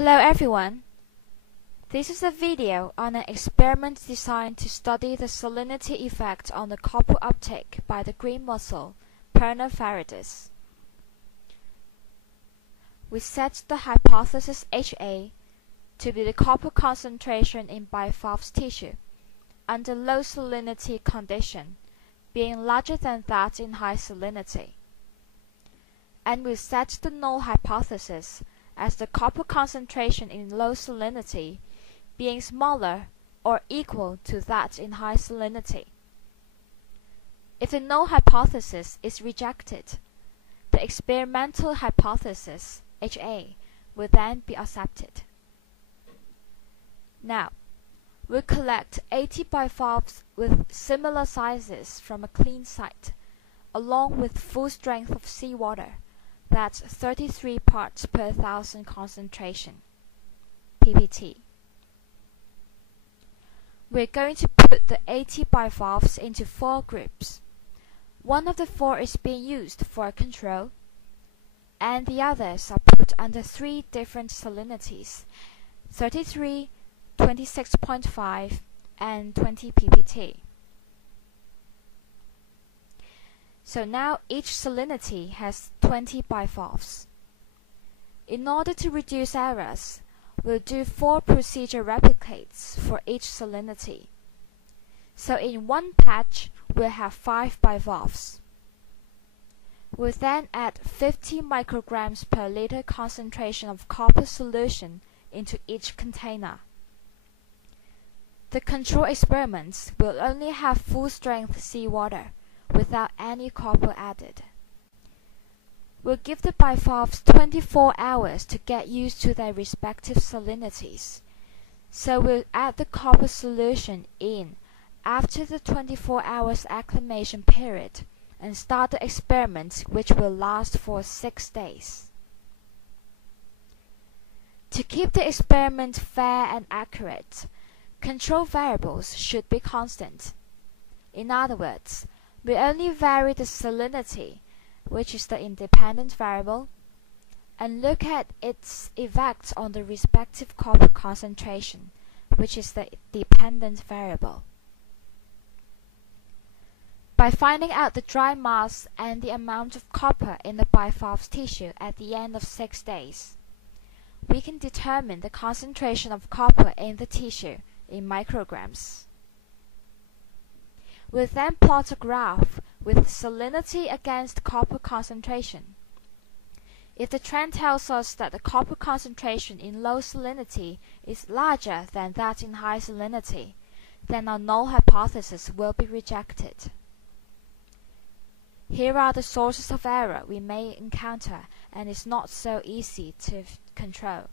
Hello everyone. This is a video on an experiment designed to study the salinity effect on the copper uptake by the green mussel, Perna viridis. We set the hypothesis HA to be the copper concentration in bivalve tissue under low salinity condition, being larger than that in high salinity. And we set the null hypothesis as the copper concentration in low salinity being smaller or equal to that in high salinity. If the null hypothesis is rejected, the experimental hypothesis, HA, will then be accepted. Now, we'll collect 80 bivalves with similar sizes from a clean site, along with full strength of seawater. That's 33 parts per thousand concentration, ppt. We're going to put the 80 bivalves into 4 groups. One of the 4 is being used for a control, and the others are put under 3 different salinities, 33, 26.5, and 20 ppt. So now each salinity has 20 bivalves. In order to reduce errors, we'll do 4 procedure replicates for each salinity. So in one patch, we'll have 5 bivalves. We'll then add 50 micrograms per liter concentration of copper solution into each container. The control experiments will only have full-strength seawater, without any copper added. We'll give the bivalves 24 hours to get used to their respective salinities, so we'll add the copper solution in after the 24 hours acclimation period and start the experiment, which will last for 6 days. To keep the experiment fair and accurate, control variables should be constant. In other words, we only vary the salinity, which is the independent variable, and look at its effect on the respective copper concentration, which is the dependent variable. By finding out the dry mass and the amount of copper in the bivalve tissue at the end of 6 days, we can determine the concentration of copper in the tissue in micrograms. We'll then plot a graph with salinity against copper concentration. If the trend tells us that the copper concentration in low salinity is larger than that in high salinity, then our null hypothesis will be rejected. Here are the sources of error we may encounter, and it's not so easy to control.